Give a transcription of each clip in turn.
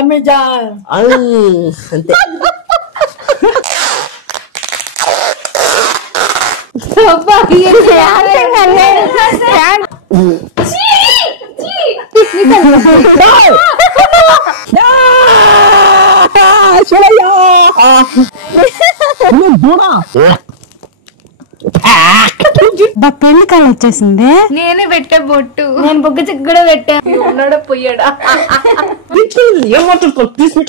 Amazon అంతే. పెళ్లి కాలం వచ్చేసింది. నేనే పెట్టా బొట్టు. నేను బొగ్గ చిక్కు కూడా పెట్టా. ఉన్నాడా పోయాడా? ఏమంటారు తీసుకుని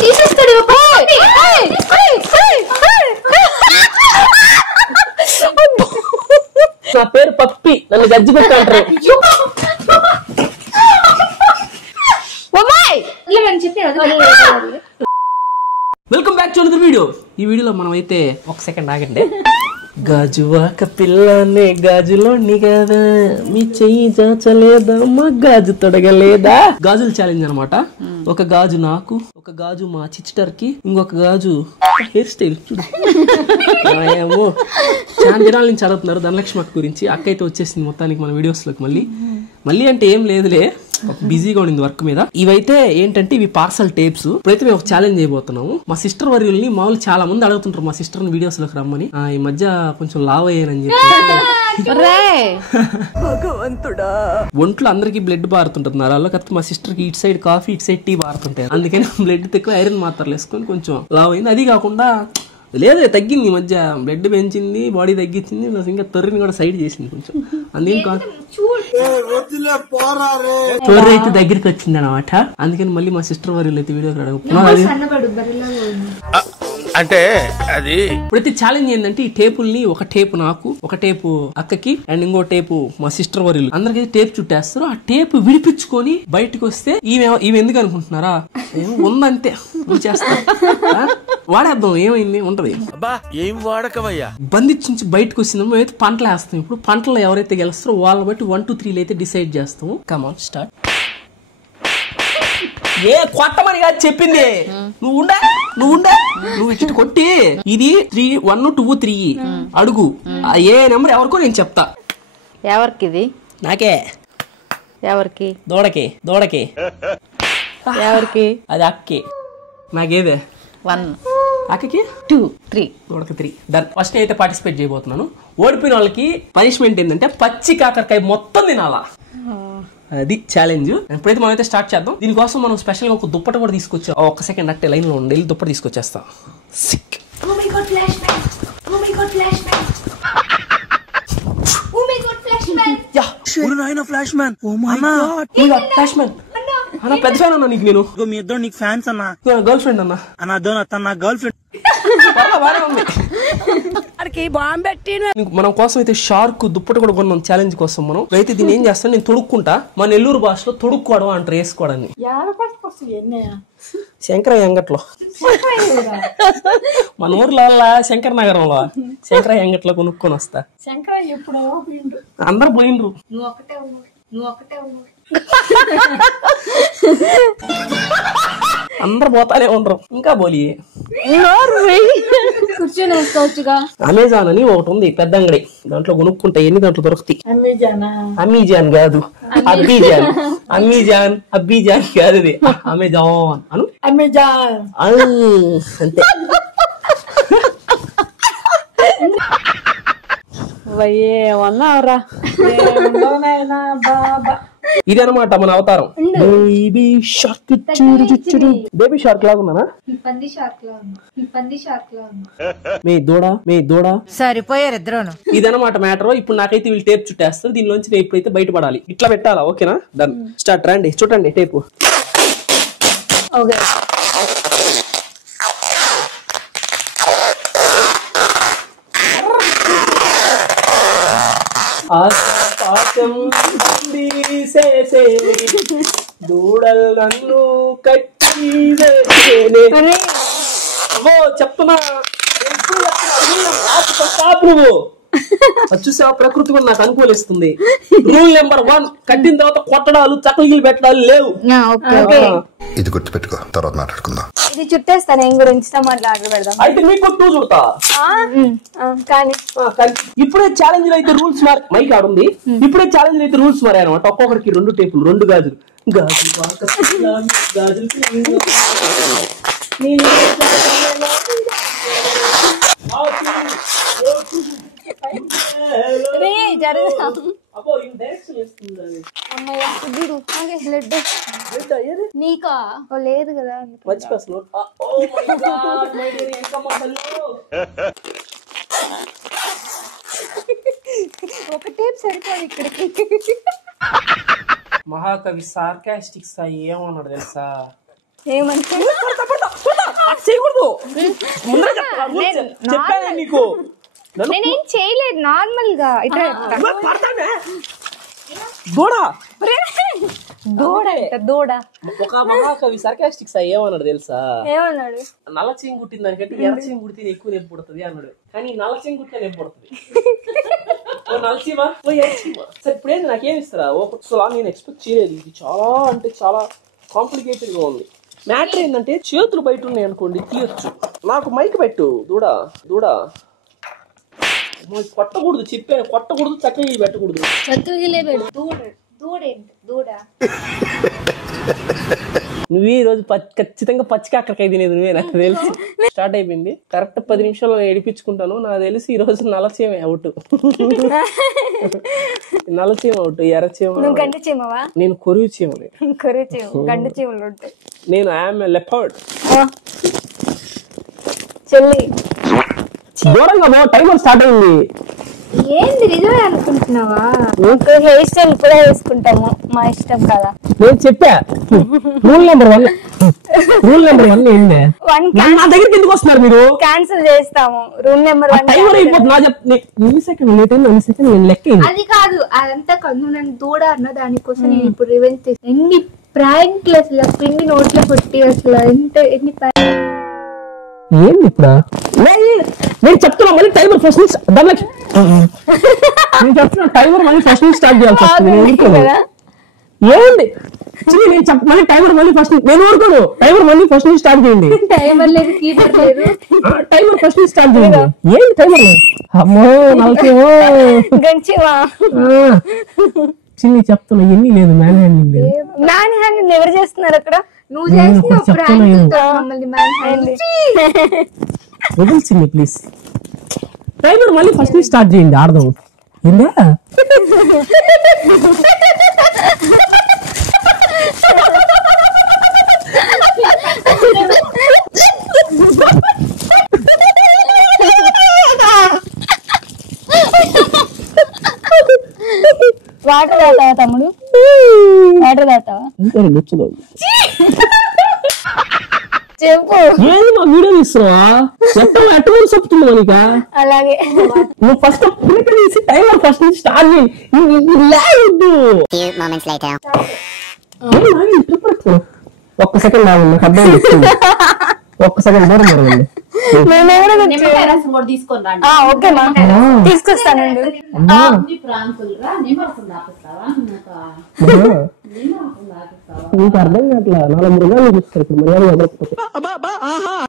తీసేస్తాడు. నా పేరు పప్పి, నన్ను గజ్జి పెట్టారు. Welcome back to another video. ఈ వీడియోలో మనం అయితే ఒక సెకండ్ ఆగండి. గాజువాక పిల్లనే గాజులోని కదా, మీ చెయ్యి జాచలేదా, మా గాజు తొడగలేదా. గాజులు ఛాలెంజ్ అనమాట. ఒక గాజు నాకు, ఒక గాజు మా సిస్టర్ కి, ఇంకొక గాజు హెయిర్ స్టైల్. చూడు ఏమో చాలా దినాల నుంచి అడుగుతున్నారు ధనలక్ష్మి అక్క గురించి. అక్క అయితే వచ్చేసింది మొత్తానికి మన వీడియోస్ లోకి. మళ్ళీ అంటే ఏం లేదులే, బిజీగా ఉండింది వర్క్ మీద. ఇవైతే ఏంటంటే ఇవి పార్సల్ టేప్స్. ఇప్పుడైతే మేము ఒక ఛాలెంజ్ చేయబోతున్నాము. మా సిస్టర్ వర్యుల్ని మామూలు చాలా మంది అడుగుతుంటారు మా సిస్టర్ ని వీడియోస్ లోకి రమ్మని. ఈ మధ్య కొంచెం లావ్ అయ్యానని చెప్పి భగవంతుడా, ఒంట్లో అందరికి బ్లడ్ బారుతుంటుంది నరాల్లో. కాకపోతే మా సిస్టర్ కి ఇటు సైడ్ కాఫీ, ఇటు సైడ్ టీ బారుతుంటాయి. అందుకని బ్లడ్ తక్కువ ఐరన్ మాత్రలు వేసుకొని కొంచెం లావ్ అయింది. అది కాకుండా లేదు తగ్గింది, ఈ మధ్య బ్లడ్ పెంచింది, బాడీ తగ్గించింది, ఇంకా తొర్రిని కూడా సైడ్ చేసింది కొంచెం. అందుకని తొర్రి అయితే దగ్గరికి వచ్చింది అనమాట. అందుకని మళ్ళీ మా సిస్టర్ వారు అయితే వీడియో అంటే అది ఇప్పుడైతే ఛాలెంజ్ ఏంటంటే ఈ టేపుల్ని, ఒక టేపు నాకు, ఒక టేపు అక్కకి, అండ్ ఇంకో టేపు మా సిస్టర్ వర్యులు అందరికైతే టేప్ చుట్టేస్తారు. ఆ టేపు విడిపించుకొని బయటకు వస్తే ఈమె ఎందుకు అనుకుంటున్నారా, ఉందంతే చేస్తారు, వాడేద్దాం ఏమైంది ఉంటది. ఏం వాడకమయ్యా. బంధించి బయటకు వచ్చిందో మేమైతే పంటలు వేస్తాం. ఇప్పుడు పంటలు ఎవరైతే గెలుస్తారో వాళ్ళని బట్టి 1 2 3 అయితే డిసైడ్ చేస్తాము. Come on start. ఏ కొట్టమని కాదు చెప్పింది, నువ్వు ఇటు కొట్టి ఇది 3 1 2 3 అడుగు. ఏ నెంబర్ ఎవరికో నేను చెప్తా. ఎవరికి ఇది? నాకే. ఎవరికి? దూడకి ఎవరికి? అది అక్కి. నాకేదే 1 అక్కకి 2 3 దూడకి 3. డన్. ఫస్ట్ అయితే పార్టిసిపేట్ చేయబోతున్నాను. ఓడిపోయిన వాళ్ళకి పనిష్మెంట్ ఏంటంటే పచ్చి కాకరకాయ మొత్తం తినాలా. అది ఛాలెంజ్. ఇప్పుడైతే మనం అయితే స్టార్ట్ చేద్దాం. దీనికోసం మనం స్పెషల్ గా ఒక దుప్పట కూడా తీసుకొచ్చాం. ఒక్క సెకండ్ అట్టే లైన్ లో ఉండి వెళ్ళి దుప్పట తీసుకొచ్చేస్తా. ఫ్లాష్ మ్యాన్ అన్న పెద్ద ఫ్యాన్ అన్నా నీకు. నేను మీ ఇద్దరు నీకు ఫ్యాన్స్ అన్నా. గర్ల్ ఫ్రెండ్ అన్నా. నా గర్ల్ ఫ్రెండ్. మనం కోసం అయితే షార్క్ దుప్పటి కూడా కొన్నాం ఛాలెంజ్ కోసం. మనం అయితే దీన్ని ఏం చేస్తాను, నేను తొడుక్కుంటా. మా నెల్లూరు భాషలో తొడుక్కోవడం అంటారు, వేసుకోవడాన్ని. శంకరయ్య అంగట్లో, మన ఊర్లో శంకర నగరంలో శంకరయ్య అంగట్లో కొనుక్కొని వస్తా. అందరు పోయిండ్రు, అందరు పోతానే ఉండరు. ఇంకా బోలి కూర్చొని వేసుకోవచ్చుగా. అమెజాన్ అని ఒకటి ఉంది పెద్ద అంగడి, దాంట్లో కొనుక్కుంటే ఎన్ని దాంట్లో దొరుకుతాయి. అమెజాన్ కాదు, అబ్బీజాన్ కాదు, ఇది అమెజాన్ అను. అంతే. ఇది అనమాట మన అవతారం. Baby shark. బేబీ షార్క్ లాగా ఉన్నానా? మీ దూడ సరిపోయారు ఇద్దరు. ఇదనమాట మ్యాటర్. ఇప్పుడు నాకైతే వీళ్ళు టేప్ చుట్టేస్తారు. దీనిలోంచి నేను ఇప్పుడైతే బయటపడాలి. ఇట్లా పెట్టాలా? ఓకేనా? డన్. స్టార్ట్. రండి చుట్టండి టేపు. దూడలు నన్ను కట్టి చెప్తున్నా. చూసా, ప్రకృతి కూడా నాకు అనుకూలిస్తుంది. రూల్ నెంబర్ 1, కట్టిన తర్వాత కొట్టడాలు, చక్కలు పెట్టడాలు లేవు. ఇది గుర్తుపెట్టుకో, తర్వాత మాట్లాడుకుందాం. ఇది చుట్టేస్తా నేను కూడా ఇన్స్టా మాటలు ఆర్డర్ పెడదాం. అయితే మీకు టూ చూడతా కానీ ఇప్పుడే ఛాలెంజ్ అయితే రూల్స్ మార్ మైక్ ఆడుంది. ఇప్పుడే ఛాలెంజ్ అయితే రూల్స్ మారాయి అనమాట. ఒక్కొక్కరికి 2 టేపులు 2 గాజులు నీకా లేదు కదా ఒక టేప్ సరిపోదు ఇక్కడికి. మహాకవి సార్కాస్టిక్స్ ఏమన్నాడు తెలుసా? చెప్పాను నీకు. నేనేం చేయలేదు, నార్మల్ గా ఇట్లా దూడ. ఒక మహాకవి సార్కాస్టిక్స్ ఏమన్నాడు తెలుసా? ఏమన్నాడు? నల్ల చెంగు కుట్టిన దానికంటే ఎర్ర చెంగు కుడితే ఎక్కువ నొప్పి పుడుతుంది అన్నాడు. కానీ నల్ల చెంగు కుట్టిన నొప్పి పుడుతుంది. నలసీమా సరే ఇప్పుడేంది నాకేం ఇస్తారా? ఒకసారి నేను ఎక్స్పెక్ట్ చేయలేదు. ఇది చాలా అంటే చాలా కాంప్లికేటెడ్ గా ఉంది. మ్యాటర్ ఏంటంటే చేతులు బయట ఉన్నాయి అనుకోండి తీయొచ్చు. నాకు మైక్ పెట్టు. దూడా కొట్టకూడదు, చెప్పాను కొట్టకూడదు, చక్కగా పెట్టకూడదు. నువ్వే ఈ రోజు ఖచ్చితంగా పచ్చికాకరకాయ తినేది నువ్వే, నాకు తెలిసి. స్టార్ట్ అయిపోయింది. కరెక్ట్ 10 నిమిషాలు ఏడిపించుకుంటాను. నాకు తెలిసి ఈ రోజు నల్లచీమ అవుట్. నల్లచీమ అవుట్, ఎర్రచీమ. గండు చీమవా? నేను కొరువు చీమని. గండు చీమలు ఉంటాయి. నేను ఐఎమ్ లెపర్డ్. చెల్లి దూరంగా టైమర్ స్టార్ట్ అయింది. ఏంది నిజమే అనుకుంటున్నావా? హెయిర్ స్టైల్ కూడా వేసుకుంటాము, మా ఇష్టం కదా. నేను చెప్పా రూల్ నెంబర్ 1 ఏంటి? నా దగ్గరికి ఎందుకు వస్తున్నారు మీరు? క్యాన్సిల్ చేస్తాము. రూల్ నెంబర్ 1 టైమర్ అయిపోతుంది. నేను లెక్క అది కాదు, అదంతా కాదు. నన్ను దూడ అన్న దానికోసం నేను ఇప్పుడు రివెంజ్ చేసి ఎన్ని ప్రాంక్లు అసలు పిండి నోట్లో కొట్టి అసలు ఎన్ని ఏంది ఇప్పుడు? నేను చెప్తున్నా మళ్ళీ టైమర్ ఫస్ట్ నుంచి నేను చెప్తున్నా టైమర్ మళ్ళీ ఫస్ట్ నుంచి స్టార్ట్ చేయాల్సి వస్తుంది. ఏంది మళ్ళీ టైమర్ మళ్ళీ ఫస్ట్ నేను ఊరుకోను. టైమర్ మళ్ళీ ఫస్ట్ నుంచి స్టార్ట్ చేయండి. టైమర్ లేదు, కీపర్ లేదు. టైమర్ ఫస్ట్ నుంచి స్టార్ట్ చేయండి. ఏంది టైమర్? అమ్మో నలకేమో గంచివా చిన్ని చెప్తున్నా. ఎన్ని లేదు మ్యాన్ హ్యాండింగ్ లేదు. మ్యాన్ హ్యాండింగ్ ఎవరు చేస్తున్నారు అక్కడ? నువ్వు చేస్తున్నావు మమ్మల్ని మ్యాన్ హ్యాండింగ్. వదిలిచింది ప్లీజ్. టైమర్ మళ్ళీ ఫస్ట్ నుంచి స్టార్ట్ చేయండి. ఆడదాం. ఏందా వాటర్ తాగుతావా తమ్ముడు? వాటర్ తాగుతావా? చెప్పు. ఏది మా వీడియో తీస్తున్నావా? ఎట్ట చెప్తుంది మనక. అలాగే నువ్వు ఫస్ట్ టైమర్ ఫస్ట్ నుంచి స్టార్ట్ చేయండి. ఒక్క సెకండ్ ఆగండి, నాకు అర్థం చేస్తుంది. ఒక్క సెకండ్ దూరం జరగండి. ఓకే మా తీసుకొస్తానండి. నీకు అర్థం కావట్లా. 4 మృగాలు చూస్తారు ఇప్పుడు మర్యాద వదలకపోతే.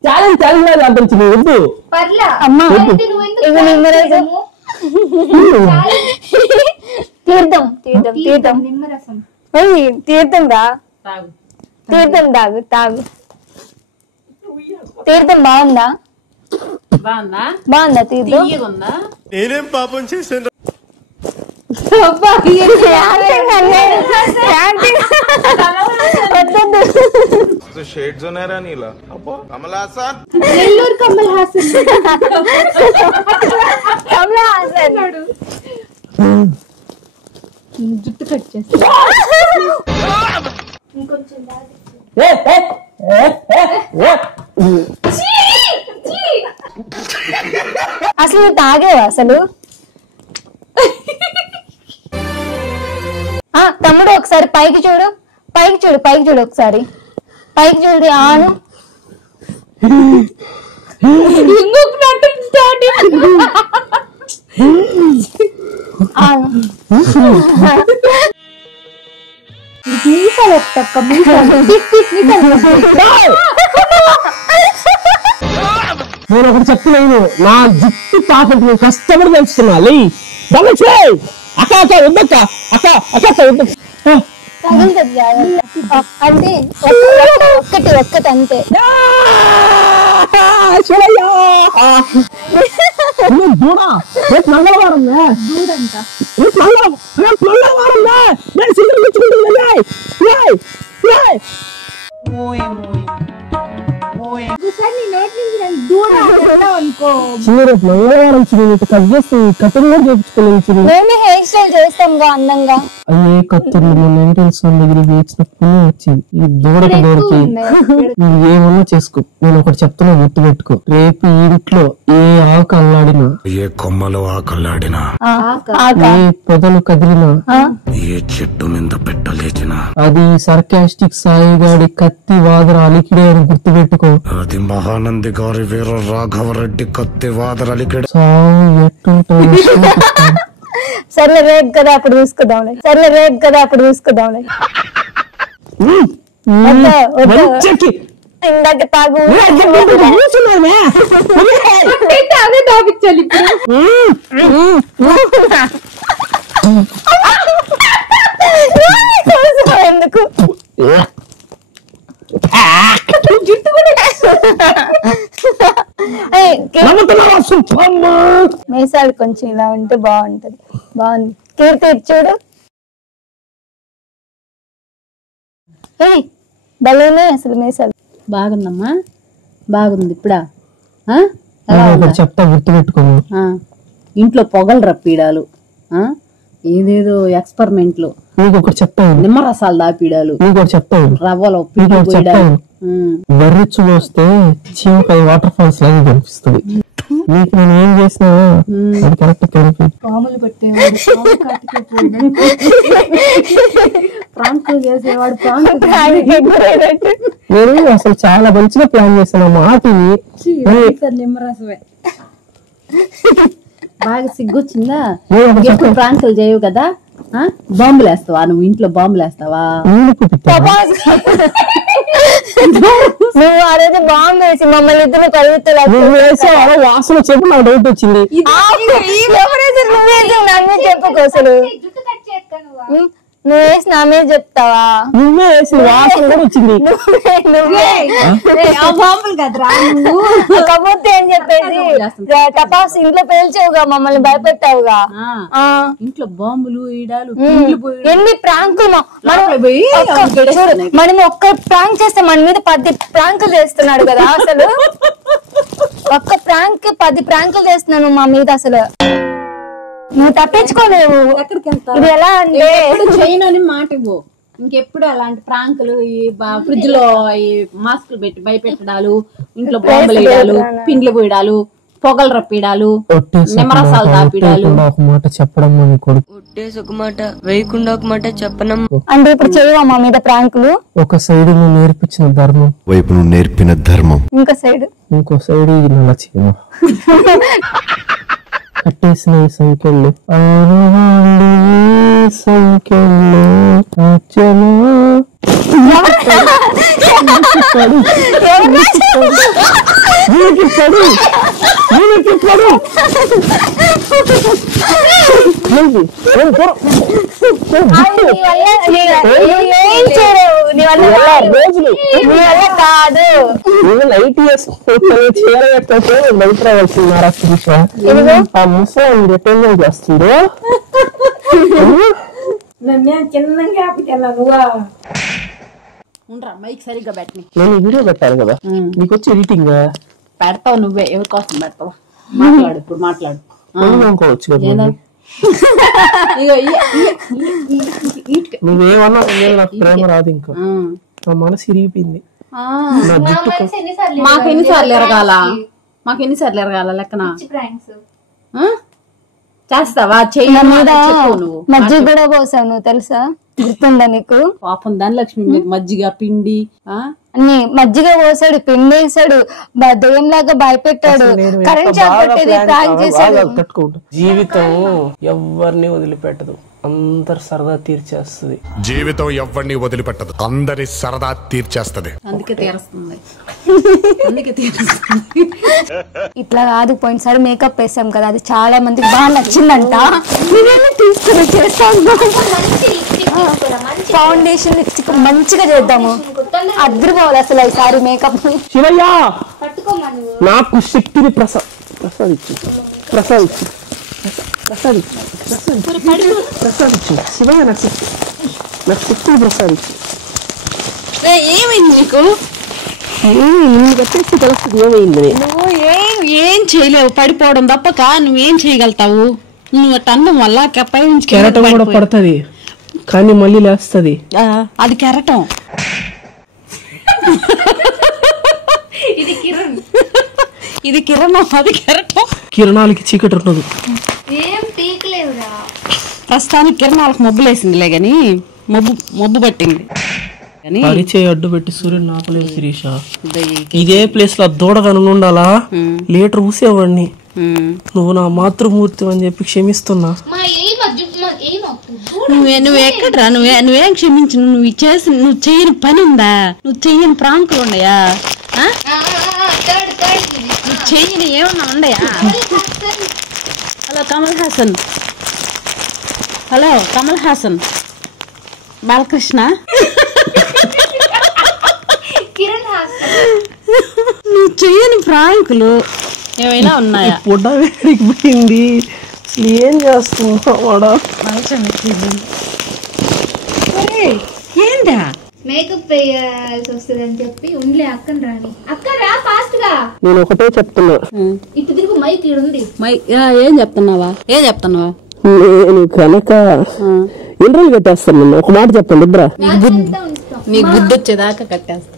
ఛాలెంజ్ అర్థించింది వద్దు. తీర్థం తీర్థం తీర్థం తీర్థం రా. తీర్థం తాగు. తీర్థం బాగుందా? తీర్థం నేనేం పాపం చేశాను? షేడ్స్ ఉన్నారా నీలా? కమల్ హాసన్, నెల్లూరు కమల్ హాసన్. కమల్ హాసన్ జుట్టు కట్ చేస్తా. ఇంకొంచెం అసలు తాగేవా అసలు? తమ్ముడు ఒకసారి పైకి చూడు ఒకసారి పైకి చూడు. ఆను ఇంకొక నాటకం స్టార్ట్. మీసాలు ఎత్తక్క మీసాలు నేను ఒకటి చెప్తున్నాను, నా జుట్టు తాకట్టు నేను కష్టపడి తెలుస్తున్నాలి. అక్క అక్క వద్దక్క, అక్క అక్క అక్క వద్దు. తగులుతుంది జాగ్రత్త. అంటే ఒక్కటి అంతే. దూడ రేపు మంగళవారం దూడంట నీ నోటి నుంచి నేను దూడ అనుకో. రేపు మంగళవారం కత్తిరి కూడా చేయించుకోలేదు. మేమే హెయిర్ స్టైల్ చేస్తాం అందంగా. అయ్యే కత్తిరి దగ్గర వేచినప్పుడు వచ్చింది ఈ దూడకి దూడకి నువ్వు ఏమన్నా చేసుకో. నేను ఒకటి చెప్తున్నా, గుర్తు పెట్టుకో. రేపు ఈ ఇంట్లో ఏ ఆకు అల్లాడినా, ఏ కొమ్మలో ఆకల్లాడినా, ఏ పొదలు కదిలినా, ఏ చెట్టు మీద పెట్టలేచినా, అది సర్కాస్టిక్ సాయిగాడి కత్తి వాదర అలికిడే అని గుర్తు పెట్టుకో. అది మహానంది గారి వీర రాఘవరెడ్డి కత్తి వాదర అలికిడే. సావు ఎట్టుంటుంది. సర్లే రేపు కదా అప్పుడు చూసుకుందాంలే. ఇందాక తాగు అదే తాపించాలి ఎందుకు జుట్టు మీసాలు కొంచెం ఇలా ఉంటే బాగుంటది. బాగుంది కీర్తి చూడు. భలేనే అసలు మీసాలు. బాగుందమ్మా, బాగుంది. ఇప్పుడా చెప్తా, గుర్తు పెట్టుకోము. ఇంట్లో పొగలు రప్పీడాలు, ఏదేదో ఎక్స్పెరిమెంట్లు, నీకు ఒకటి చెప్తాను, నిమ్మరసాలు దాపీడాలు, నీకు ఒకటి చెప్తాను, రవ్వలో చెప్తాను. బర్రెచ్చు వస్తే చీమకాయ వాటర్ ఫాల్స్ లాగా కనిపిస్తుంది. నీకు నేను ఏం చేసినా అది కరెక్ట్ కలిపి పాములు పట్టేవాడు ప్రాంకులు చేసేవాడు నేను అసలు చాలా మంచిగా ప్లాన్ చేశాను. మాటిని నిమ్మరసమే. బాగా సిగ్గొచ్చిందా? ఎప్పుడు ప్రాంకులు చేయవు కదా. బాంబులు వేస్తావా నువ్వు? ఇంట్లో బాంబులు వేస్తావా? నువ్వు ఆ రోజు బాంబు వేసి మమ్మల్ని ఇద్దరు కలుగుతావు. వాసన చెప్పు, నాకు డౌట్ వచ్చింది. నన్ను చెప్పుకో అసలు. నువ్వు వేసి నా మీద చెప్తావా? నువ్వే వేసి వాసన కూడా వచ్చింది. బాంబులు కదరా కాకపోతే ఏం చెప్పేసి టపాస్ ఇంట్లో పేల్చావుగా, మమ్మల్ని భయపెట్టావుగా. ఇంట్లో బాంబులు ఈడాలు ఎన్ని ప్రాంకులు. మనం ఒక్క ప్రాంక్ చేస్తే మన మీద 10 ప్రాంకులు చేస్తున్నాడు కదా. అసలు ఒక్క ప్రాంక్ 10 ప్రాంకులు చేస్తున్నాను మా మీద. అసలు నువ్వు తప్పించుకోలేవు. ఇది ఎలా అంటే చేయనని మాట ఇవ్వు. ఇంకెప్పుడు అలాంటి ప్రాంకులు, ఈ ఫ్రిడ్జ్ లో ఈ మాస్కులు పెట్టి భయపెట్టడాలు, ఇంట్లో బాంబులు వేయడాలు, పిండ్లు పోయడాలు, పొగలు రప్పిడాలు, నిమ్మరసాలు దాపిడాలు. ఒక మాట చెప్పడం ఒక మాట వేయకుండా ఒక మాట చెప్పనం. అంటే ఇప్పుడు చేయవా మా మీద ప్రాంకులు? ఒక సైడ్ నువ్వు నేర్పించిన ధర్మం, వైపు నువ్వు నేర్పిన ధర్మం, ఇంకో సైడ్ ఇలా చేయము. కట్టేసిన ఈ సంఖ్యలు సంఖ్యలు కాదు. లైట్ ముసలి రిటర్న్ చేస్తుందో మైక్ సరిగ్గా పెట్టని. నేను వీడియో పెట్టాను కదా, నీకు వచ్చి ఎడిటింగ్ పెడతావు. నువ్వే ఎవరి కోసం పెడతావు? మాట్లాడు, ఇప్పుడు మాట్లాడు. అనుకోవచ్చు కదా. నువ్వేమన్నా నాకు ప్రేమ రాదు. ఇంకా నా మనసు ఇరిగిపోయింది. మాకు ఎన్నిసార్లు ఎరగాల లెక్కన చేస్తావా? మజ్జిగ కూడా పోసావు నువ్వు, తెలుసా? గుర్తుందా నీకు? పాపం ధనలక్ష్మి మీద మజ్జిగ పిండి అన్ని మజ్జిగ పోసాడు, పిండి వేసాడు, దయ్యంలాగా భయపెట్టాడు, కరెంట్ షాక్ పెట్టేది ప్రాంక్ చేశాడు. జీవితం ఎవరిని వదిలిపెట్టదు. అందరు సరదా తీర్చేస్తుంది. జీవితం ఎవరిని వదిలిపెట్టదు, అందరి సరదా తీర్చేస్తది. అందుకే తీరుస్తుంది. ఇట్లా కాదు, పోయినసారి మేకప్ వేసాం కదా, అది చాలా మందికి బాగా నచ్చిందంట. తీసుకుని చేస్తాము ఫౌండేషన్ లిప్స్టిక్ మంచిగా చేద్దాము, అద్దరిపోవాలి అసలు ఈసారి మేకప్. శివయ్య నాకు శక్తిని ప్రసాదించు శివయ్య, నాకు శక్తిని ప్రసాదించు. ఏమైంది నీకు? చెప్పేసి తెలుస్తుంది ఏమైంది. నువ్వు ఏం చేయలేవు, పడిపోవడం తప్పక నువ్వేం చేయగలుగుతావు? నువ్వు అన్నం వల్ల పై నుంచి కెరటం కూడా పడుతుంది కానీ మళ్ళీ లేస్తుంది. అది కెరటం. ఇది కిరణం, అది కెరటం. కిరణాలకి చీకటి ఉండదు. ప్రస్తుతానికి కిరణాలకు మబ్బులేసిందిలే గాని మబ్బు పట్టింది. పరిచయ అడ్డు పెట్టి సూర్యుడు ఆపలేదు శిరీష. ఇదే ప్లేస్ లో దూడగా ఉండాలా, లీటర్ ఊసేవాడిని. నువ్వు నా మాతృమూర్తి అని చెప్పి క్షమిస్తున్నా. నువ్వు ఎక్కడరా? నువ్వేం క్షమించు? నువ్వు చేయని పని ఉందా? నువ్వు చెయ్యని ప్రాంకులు ఉన్నాయా? నువ్వు చెయ్యని ఏమన్నా ఉన్నాయా? హలో కమల్ హాసన్, బాలకృష్ణ, నువ్వు చెయ్యని ప్రాంకులు ఏమైనా ఉన్నాయా? పొడ్డ వేడికి పోయింది, ఏం చేస్తున్నావు? ఏందా మేకప్ వేయాల్సి వస్తుంది అని చెప్పి ఉండే అక్కని రాని. అక్క రా ఫాస్ట్ గా. నేను ఒకటే చెప్తున్నా, ఇటు తిరుగు, మైక్ ఉంది. ఏం చెప్తున్నావా? నేను కనుక ఇంటర్వ్యూ కట్టేస్తాను. నేను ఒక మాట చెప్పండి ఇద్దరా, నీ గుడ్డు వచ్చేదాకా కట్టేస్తా.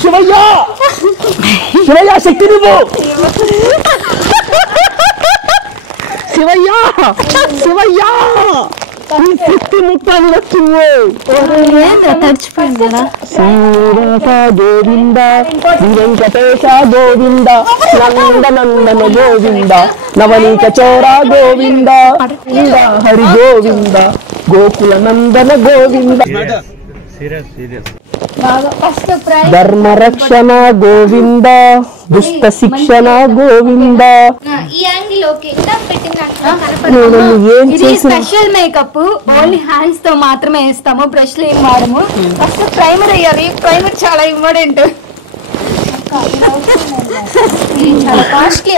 శివయ్య శక్తి నువ్వు, శివయ్య శక్తి ముప్పలు తడిచిపోయిందా? గోవింద వెంకటేశ గోవింద, నందనందన గోవింద, నవనీత చోర గోవింద, హరి గోవింద, గోకుల నందన గోవింద, ధర్మ రక్షణ గోవింద, దుష్ట శిక్షణ గోవింద. ఏం చేసిన స్పెషల్ మేకప్ ఓన్లీ హ్యాండ్స్ తో మాత్రమే వేస్తాము, బ్రష్ ఏం వాడము. ఫస్ట్ ప్రైమర్ అయ్యాలి, ప్రైమర్ చాలా ఇంపార్టెంట్. చాలా కాస్ట్లీ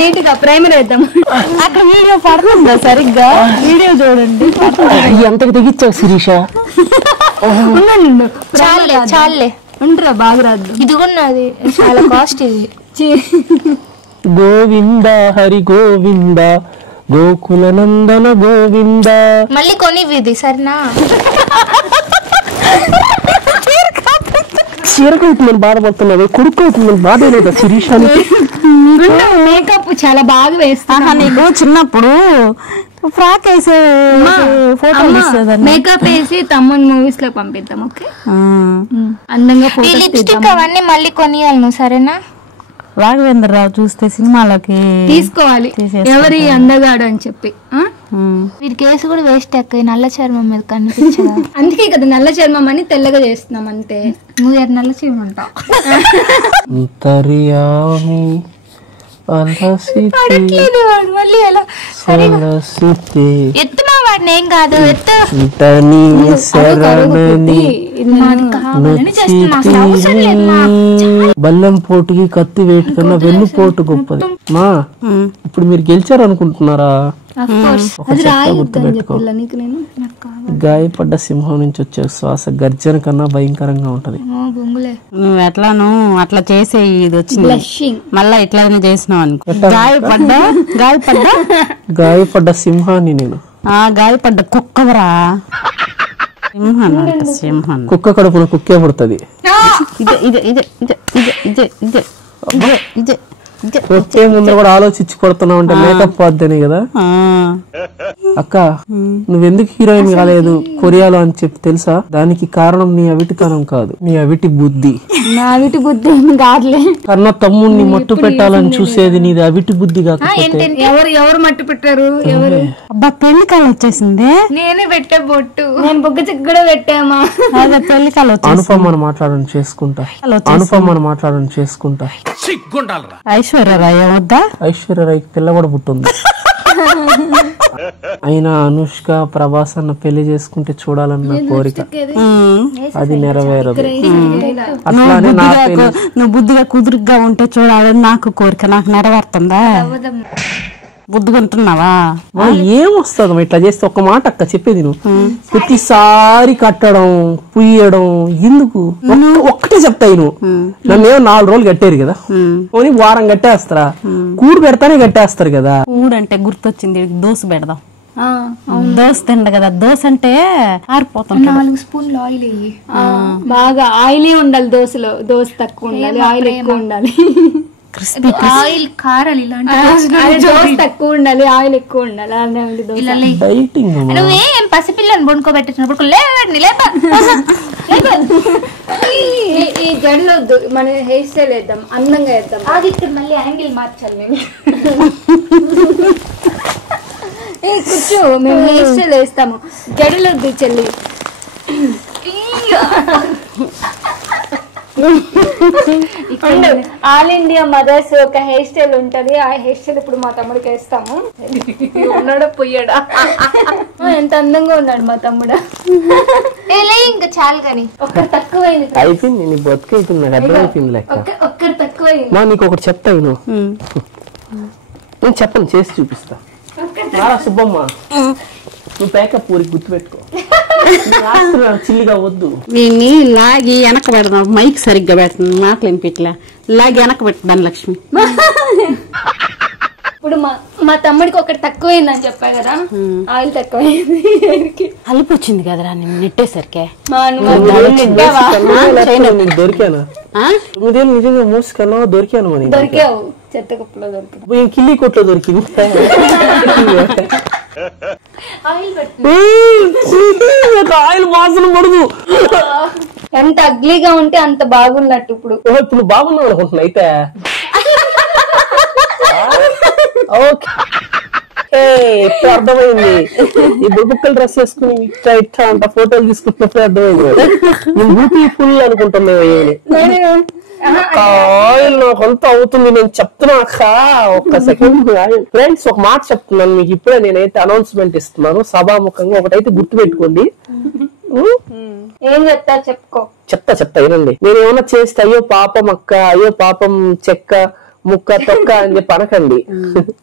నీట్ గా ప్రైమర్ వేద్దాం. అక్కడ వీడియో పడుతుందా? సరిగ్గా వీడియో చూడండి. ఎంతకు తెగిచ్చావు శిరీష? చాలే ఉండరా, బాగా రాదు. ఇది ఉన్నది చాలా కాస్ట్. ఇది గోవింద హరి గోవింద, గోకుల నందన గోవింద. మళ్ళీ కొనివిది సరేనా? చీరకవుతుందని బాధపడుతున్నావు, కొడుకవుతుందని బాధ లేదా శిరీష? మేకప్ చాలా బాగా వేస్తా. నీకు చిన్నప్పుడు ఫ్రాక్ వేసే మేకప్ వేసి తమ్ముని మూవీస్ లో పంపిద్దాం. ఓకే, అందంగా లిప్స్టిక్ అవన్నీ మళ్ళీ కొనియాలి నువ్వు, సరేనా? రాఘవేంద్రరావు చూస్తే సినిమాలోకి తీసుకోవాలి ఎవరి అందగాడు అని చెప్పి. వీరి కేసు కూడా వేస్ట్ అక్క, నల్ల చర్మం మీద కనిపించదా? అందుకే కదా నల్ల చర్మం అని తెల్లగా చేస్తున్నాం అంతే. నువ్వు నల్ల చర్మం అంటావు. ఎత్తున్నా వాడిని, ఏం కాదు ఎత్తు. బల్లెం పోటుకి కత్తి వేటు కన్నా వెన్ను పోటు గొప్పది. మా ఇప్పుడు మీరు గెలిచారు అనుకుంటున్నారా? గాయపడ్డ సింహం నుంచి వచ్చే శ్వాస గర్జన కన్నా భయంకరంగా ఉంటది. నువ్వు ఎట్లాను అట్లా చేసే ఇది వచ్చింది, మళ్ళా ఇట్లానే చేసినావు అనుకో. గాయపడ్డ సింహాన్ని నేను. గాయపడ్డ కుక్కవరా? సింహం కుక్క కడుపున కుక్కే పుడుతుంది. వచ్చే ముందు కూడా ఆలోచించి కొడుతున్నావు అంటే మేకప్ పోద్దని కదా. అక్క నువ్వెందుకు హీరోయిన్ కాలేదు కొరియాలో అని చెప్పి తెలుసా? దానికి కారణం నీ అవిటితనం కాదు, నీ అవిటి బుద్ధి. నా వీటి బుద్ధి ఏమి కాదులే. కన్న తమ్ముడిని మట్టు పెట్టాలని చూసేది నీది అవిటి బుద్ధి కాకపోతే ఎవరు మట్టి పెట్టారు? ఎవరు? అబ్బా పెళ్లి కాలం వచ్చేసింది. నేనే పెట్టే బొట్టు. నేను బుగ్గ చిక్కు కూడా పెట్టామా? అదే పెళ్లి కాలం వచ్చేసింది. అనుపమని మాట్లాడని చేసుకుంటా, అనుపమని మాట్లాడని చేసుకుంటా. ఐశ్వర్య రాయ్ వద్దా? ఐశ్వర్య రాయ్కి పిల్ల కూడా పుట్టుంది. అయినా అనుష్క ప్రభాస్ అన్న పెళ్లి చేసుకుంటే చూడాలన్న కోరిక అది నెరవేరదు. అట్లానే నా పెళ్లి నువ్వు బుద్ధిగా కుదురుగా ఉంటే చూడాలని నాకు కోరిక, నాకు నెరవేరుతుందా? బుద్ధిగా ఉంటున్నావా? ఏమొస్తుంది ఇట్లా చేస్తే? ఒక్క మాట అక్క చెప్పేది నువ్వు ప్రతిసారి కట్టడం పుయ్యడం ఎందుకు? ఒక్కటే చెప్తాయి నువ్వు. నన్ను ఏమో 4 రోజులు కట్టారు కదా, పోనీ వారం కట్టేస్తారా? కూడు పెడతానే కట్టేస్తారు కదా. ఊడంటే గుర్తొచ్చింది, దోశ పెడదాం. దోశ తిండ కదా, దోశ అంటే ఆరిపోతుంది. 4 స్పూన్లు ఆయిల్ వేయి. బాగా ఆయిలే ఉండాలి దోశలో. దోశ తక్కువ ఉండాలి, ఆయిల్ ఎక్కువ ఉండాలి. ఆయిల్ కారాలి, ఇలాంటి దోశ తక్కువ ఉండాలి, ఆయిల్ ఎక్కువ ఉండాలి. డైటింగ్ నువ్వేం పసిపిల్లని బొనుకోబెట్టినప్పుడు ఈ జడలు వద్దు, మన హెయిర్ స్టైల్ వేద్దాం, అందంగా వేద్దాం. అది ఇక్కడ మళ్ళీ యాంగిల్ మార్చాలి. నేను కూర్చో, మేము హెయిర్ స్టైల్ వేస్తాము. జడలు వద్దు చెల్లి. ఆల్ ఇండియా మదర్స్ ఒక హెయిర్ స్టైల్ ఉంటది. ఆ హెయిర్ స్టైల్ ఇప్పుడు మా తమ్ముడికి వేస్తాము. ఉన్నాడా పోయాడా? ఎంత అందంగా ఉన్నాడు మా తమ్ముడు. ఇంకా చాలు కానీ ఒక్కరు తక్కువైంది. అయిపోయింది, నీ బతుకైపోయింది, నాకు అర్థమైపోయింది. లెక్క ఒక్కరు తక్కువైంది. నీకు ఒకటి చెప్తా, నేను చెప్పను, చేసి చూపిస్తా. నారా సుబ్బమ్మ, నువ్వు ప్యాకప్ ఊరికి గుర్తుపెట్టుకో. చిల్లిగా వద్దు. దీన్ని లాగి వెనక పెడదాం, మైక్ సరిగ్గా పెడుతుంది, మాటలు వినిపిట్లా. లాగి వెనక పెట్టాను లక్ష్మి. ఇప్పుడు మా తమ్ముడికి ఒకటి తక్కువైందని చెప్పా కదా, ఆయిల్ తక్కువైంది. అలుపు వచ్చింది కదరా నేను నెట్టేసరికే. దొరికానా? నిజంగా మోసుకన్నా దొరికాను. మరి దొరికావు, చెత్త కుప్పలో దొరికావు. కిల్లి కొట్లో దొరికింది. ఆయిల్ వాసన పడదు. ఎంత అగ్లీగా ఉంటే అంత బాగున్నట్టు. ఇప్పుడు ఇప్పుడు బాగున్నావు అనుకుంటున్నా అయితే. ఇప్పుడు అర్థమైంది. ఈ బుక్కలు డ్రెస్ వేసుకుని ఇట్లా ఇట్లా అంట ఫోటోలు తీసుకుంటున్నప్పుడు అర్థమైంది. నేను బ్యూటిఫుల్ అనుకుంటున్నావు. ఆయిల్ నాకు అంతా అవుతుంది. నేను చెప్తున్నా అక్క, ఒక్క సెకండ్ ఫ్రెండ్స్, ఒక మాట చెప్తున్నాను మీకు ఇప్పుడే. నేనైతే అనౌన్స్మెంట్ ఇస్తున్నాను సభాముఖంగా. ఒకటైతే గుర్తు పెట్టుకోండి. ఏం చెప్తా చెప్పుకో. చెప్తా వినండి. నేను ఏమన్నా చేస్తే అయ్యో పాపం అక్క, అయ్యో పాపం చెక్క ముక్క తొక్క అని చెప్పి అనకండి.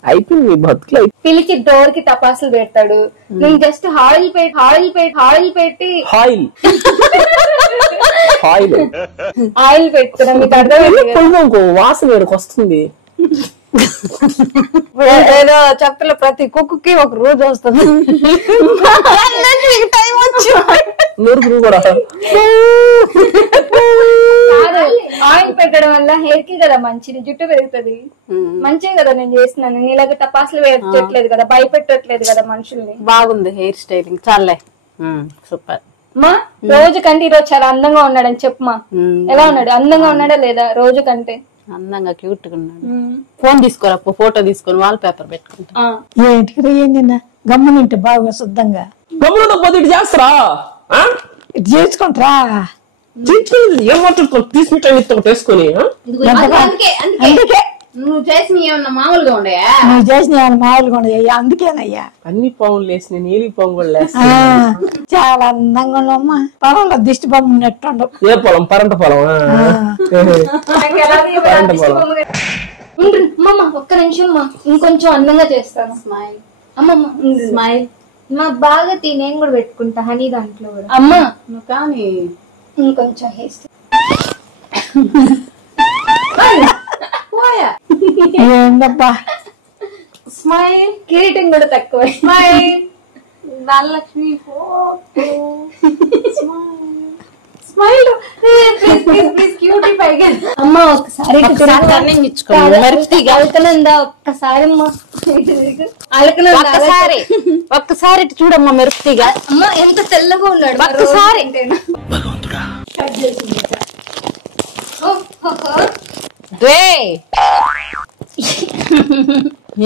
అయిపోయింది మీ బతుకులు. పిలిచి డోర్ కి టపాసులు పెడతాడు. నేను జస్ట్ ఆయిల్ పెట్టి ఆయిల్ పెట్టుకున్నా. మీకు అర్థమైంది? వాసన ఏడుకు వస్తుంది. ఏదో చెప్పలే, ప్రతి కుక్కకి ఒక రోజు వస్తుంది. ఆయిల్ పెట్టడం వల్ల హెయిర్ కి కదా మంచిది, జుట్టు పెరుగుతుంది. మంచిగా కదా నేను చేస్తున్నాను. నీలాగా టపాసులు పెట్టట్లేదు కదా, భయపెట్టట్లేదు కదా మనుషుల్ని. బాగుంది హెయిర్ స్టైలింగ్, చాలే సూపర్. మా రోజు కంటే ఈరోజు చాలా అందంగా ఉన్నాడని చెప్పమా. ఎలా ఉన్నాడు? అందంగా ఉన్నాడా లేదా? రోజు కంటే అందంగా క్యూట్ గా ఉన్నాడు. ఫోన్ తీసుకోరా, ఫోటో తీసుకొని వాల్ పేపర్ పెట్టుకుంటా. గమ్మునుంటే బాగా శుద్ధంగా చేస్తారా? చేసుకుంటారా? ఏం మాట్లాడుకో, తీసుకొని నువ్వు చేసిన ఏమన్నా మామూలుగా ఉండయా? నువ్వు చేసిన మామూలుగా ఉండయా? అందుకేనయ్యా అన్ని పాములు లేసి నీలి పాము కూడా లేస్తా. చాలా అందంగా ఉన్నామ్మా. పొలంలో దిష్టి బొమ్మ ఉన్నట్టు. ఏ పొలం? పరంట పొలం. అమ్మమ్మ ఒక్క నిమిషం మా, ఇంకొంచెం అందంగా చేస్తాను. స్మైల్ అమ్మమ్మ, స్మైల్ మా బాగా నేను కూడా పెట్టుకుంటా హనీ దాంట్లో కూడా. అమ్మ నువ్వు కానీ ఇంకొంచెం హెయిర్ ఏందబ్బా. స్మైల్. కిరీటం కూడా తక్కువ. Smile. Dhanalakshmi smile please cutie పైగా అమ్మ ఒకసారి టర్నింగ్ ఇచ్చుకోండి మెరుపుగా అలకనందా ఒక్కసారి అమ్మ ఒక్కసారి చూడమ్మా మెరుపుగా అమ్మ ఎంత తెల్లగా ఉన్నాడు ఒక్కసారి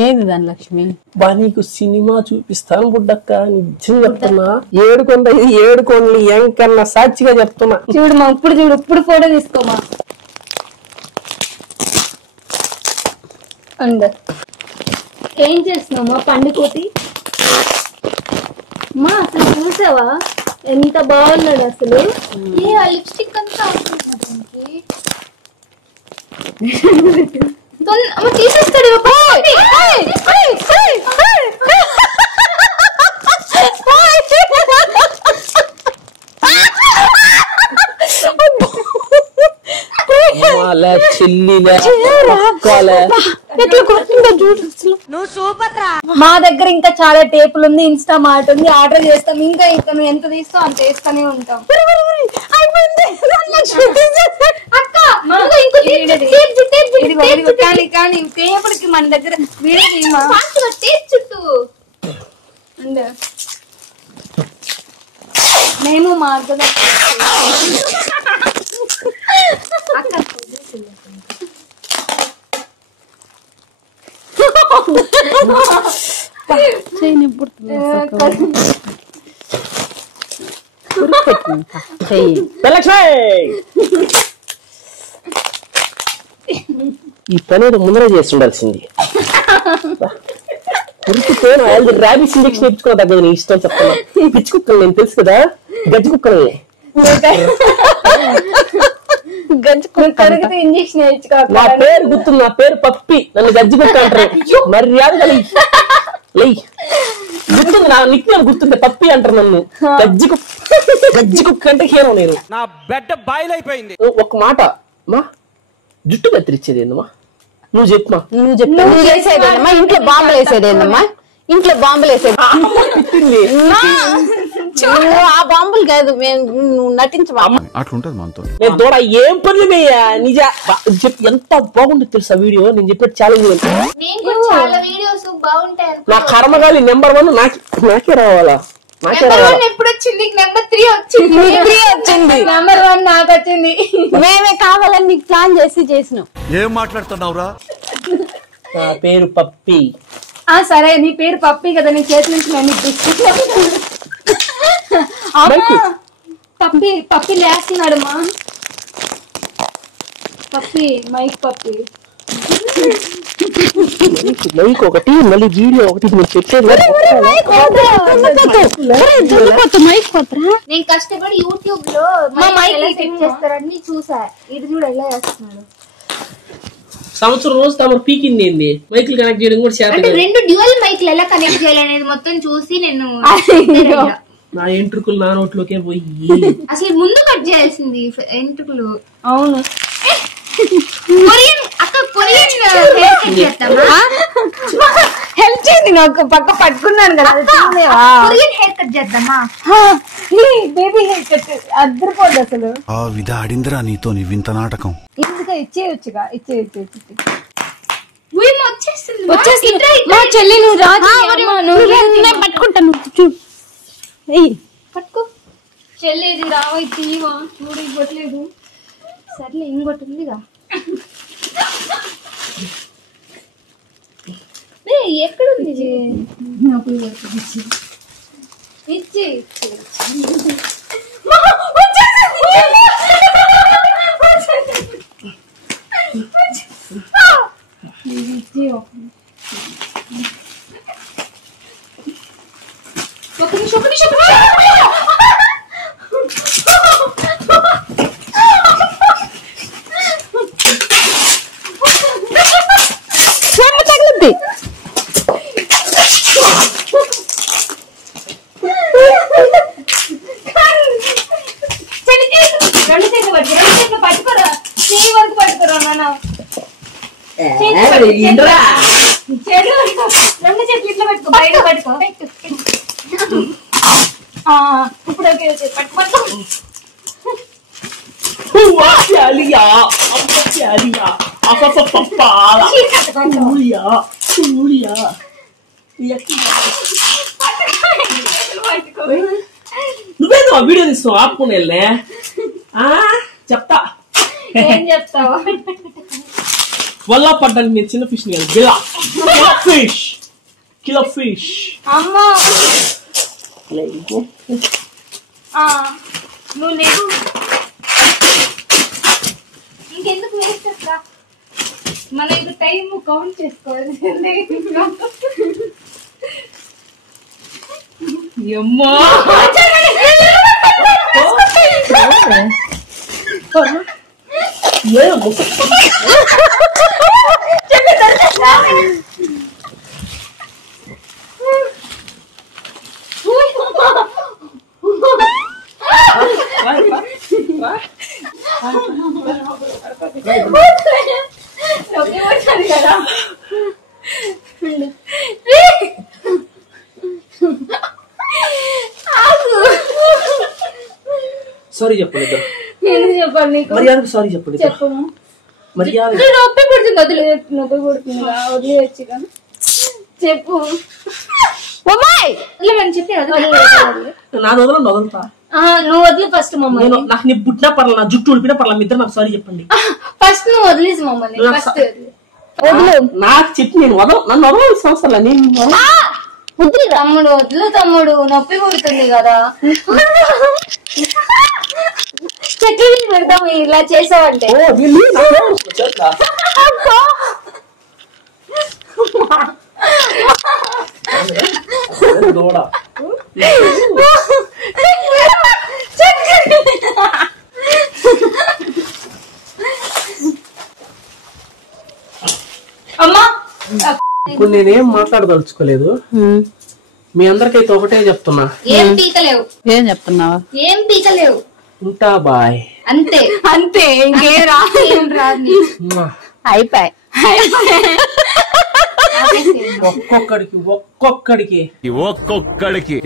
ఏది దాని లక్ష్మి బా నీకు సినిమా చూపిస్తాను బుడ్డక్క నిజం చెప్తున్నా 7 కొండ ఇది 7 కొండలు ఎంకన్నా సాక్షిగా చెప్తున్నా చూడమ్మా ఇప్పుడు ఫోటో తీసుకోమా అండ్ ఏం చేస్తున్నామా పండుకోటి అమ్మా అసలు చూసావా ఎంత బాగున్నాడు అసలు ఏ ఆ లిప్స్టిక్ అంతా తీసేస్తాడు మా దగ్గర ఇంకా చాలా టేపులు ఉంది ఇన్స్టా మార్ట్ ఉంది ఆర్డర్ చేస్తాం ఇంకా నువ్వు ఎంత తీస్తావు అంత వేస్తూనే ఉంటాం కానీ టేపులకి మన దగ్గర చుట్టూ మేము మార్గం ఈ పని ముందర చేసి ఉండాల్సింది ఉరికిపోయిన ర్యాబిస్ ఇంజక్షన్ ఇచ్చుకో తగ్గదు నీ ఇష్టం చెప్తున్నా పిచ్చి కుక్కలు నేను తెలుసు కదా గజ్జి కుక్కలు ఇంజక్షన్ నా పేరు గుర్తుంది నా పేరు పప్పి నన్ను గజ్జి కుక్క అంటారు మర్యాద గుర్తుంది నా నిక్ నేను గుర్తుంది పప్పి అంటారు నన్ను గజ్జి కుక్క అంటే హీరో నేను నా బెడ్ బాయిల్ అయిపోయింది ఒక మాట మా జుట్టు కత్తిరించేది ఏందమ్మా నువ్వు చెప్పమా నువ్వు చేసేదేనమ్మా ఇంట్లో బాంబులు వేసేదేనమ్మా ఇంట్లో బాంబులు వేసేది ఆ బాంబులు కాదు నువ్వు నటించమా అట్లుంటది మనతో నేను తోడ ఏం పనులు నిజ చెప్పి ఎంత బాగుంటుంది తెలుసా వీడియో నేను చెప్పేది ఛాలెంజ్ నా కర్మగాలి నెంబర్ 1 నాకే రావాలా ఎప్పుడు వచ్చింది నెంబర్ 3 వచ్చింది నెంబర్ 1 నాకు వచ్చింది మేమే కావాలని నీకు ప్లాన్ చేసినాం ఏం మాట్లాడుతున్నావురా నా పేరు పప్పి సరే నీ పేరు పప్పి కదా నీ చేతి నుంచి నేను పప్పి లేస్తున్నాడు మా పప్పి మైక్ పప్పి మైక్ ఒకటి మళ్ళీ వీడియో ఒకటి నేను చెప్పేది నేను కష్టపడి యూట్యూబ్ లో మైక్ చేస్తారని చూసా ఇది చూడ ఎలా చేస్తున్నాడు సంవత్సరం రోజు తమ పీకింది ఏంది మైకులు కనెక్ట్ చేయడం కూడా చేత 2 డ్యూయల్ మైక్లు ఎలా కనెక్ట్ చేయాలనేది మొత్తం చూసి నేను నా ఎంట్రుకులు నా నోట్లోకే పోయి అసలు ముందు కట్ చేయాల్సింది ఎంట్రుకులు అవును హెల్ప్ చేయండి నాకు పక్క పట్టుకున్నాను కదా కొరియన్ హెయిర్ కట్ చేద్దామా బేబీ హెయిర్ కట్ అద్దరిపోద్ది అసలు ఆ విధ ఆడిందిరా నీతో నీ వింత నాటకం ఇందుగా ఇచ్చేయచ్చుగా చెల్లి నువ్వు పట్టుకుంటాను పట్టుకో చెల్లి ఇది రావైతే చూడు ఇవ్వట్లేదు సర్లే ఇంకోటి ఉందిగా ఎక్కడుంది ఇచ్చి ఒక నిమిషం పట్టుకోరా చేయి వరకు పట్టుకోరా నాన్న రెండు చేతులు ఇట్లా పెట్టుకో బయట పట్టుకో ఇప్పుడు పట్టుకో నువ్వేదో వీడియో తీస్తావు ఆపుకుని వెళ్ళే చెప్తా ఏం చెప్తావా? వల్ల పడ్డానికి నేను చిన్న ఫిష్ కాదు కిలో ఫిష్ అమ్మా నువ్వు లేవు ఇంకెందుకు వేస్ట్ అక్క మన ఇది టైం కౌంట్ చేసుకోవాలి అమ్మా సారీ చెప్పండి ఇద్దరు ఎందుకు చెప్పాలి నీకు? మర్యాదకు సారీ చెప్పండి చెప్పము మర్యాద నొప్పి పుడుతుంది నొప్పి పుడుతుంది వదిలేయచ్చు కదా చెప్పు చెప్పి నా వదలను వదులుతా నువ్వు వదిలి ఫస్ట్ మమ్మల్ని నేను నాకు నీ పుట్టినా పర్లేదు నా జుట్టు ఉడిపినా పర్లేదు మీ ఇద్దరు నాకు సారీ చెప్పండి ఫస్ట్ నువ్వు వదిలేసి మమ్మల్ని ఫస్ట్ వదిలు నాకు చెప్పి నేను నన్ను వదలవలసిన అవసరం నేను వదిలి తమ్ముడు వదిలు తమ్ముడు నొప్పి పుడుతుంది కదా చెట్లు పెడతాము ఇలా చేసావంటే అమ్మా ఇప్పుడు నేనేం మాట్లాడదలుచుకోలేదు మీ అందరికైతే ఒకటే చెప్తున్నా ఏం పీకలేవు ఏం చెప్తున్నావు? ఏం పీకలేవు ఉంటా బాయ్ అంతే అంతే ఇంకేం రాదు ఏం రాదు అయిపోయి ఒక్కొక్కడికి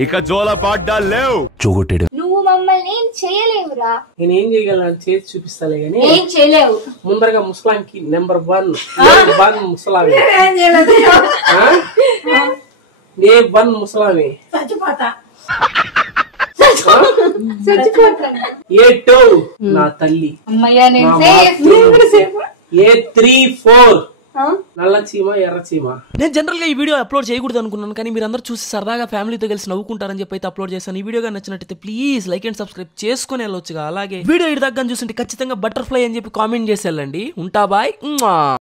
ఇక జోల పాడ్డా లేవు చూగొట్టాడు నువ్వు మమ్మల్ని ఏం చేయలేవురా నేనేం చేయగలను చేసి చూపిస్తాలే గానీ ఏం చేయలేవు ముందరగా ముసలాంకి నెంబర్ 1 ముసలామి ముసలామి ఏ2 నా తల్లి అమ్మయ్యా నేను ఏ3-4 నల్ల చీమ ఎర్ర చీమ. నేను జనరల్ గా ఈ వీడియో అప్లోడ్ చేయకూడదు అనుకున్నాను, కానీ మీరు అందరూ చూసి సరదాగా ఫ్యామిలీతో కలిసి నవ్వుకుంటారని చెప్పి అయితే అప్లోడ్ చేశాను. ఈ వీడియోగా నచ్చినట్టయితే ప్లీజ్ లైక్ అండ్ సబ్స్క్రైబ్ చేసుకుని వెళ్ళొచ్చుగా. అలాగే వీడియో ఇటు దగ్గర చూస్తుంటే ఖచ్చితంగా బటర్ఫ్లై అని చెప్పి కామెంట్ చేసి వెళ్ళండి. ఉంటా బాయ్.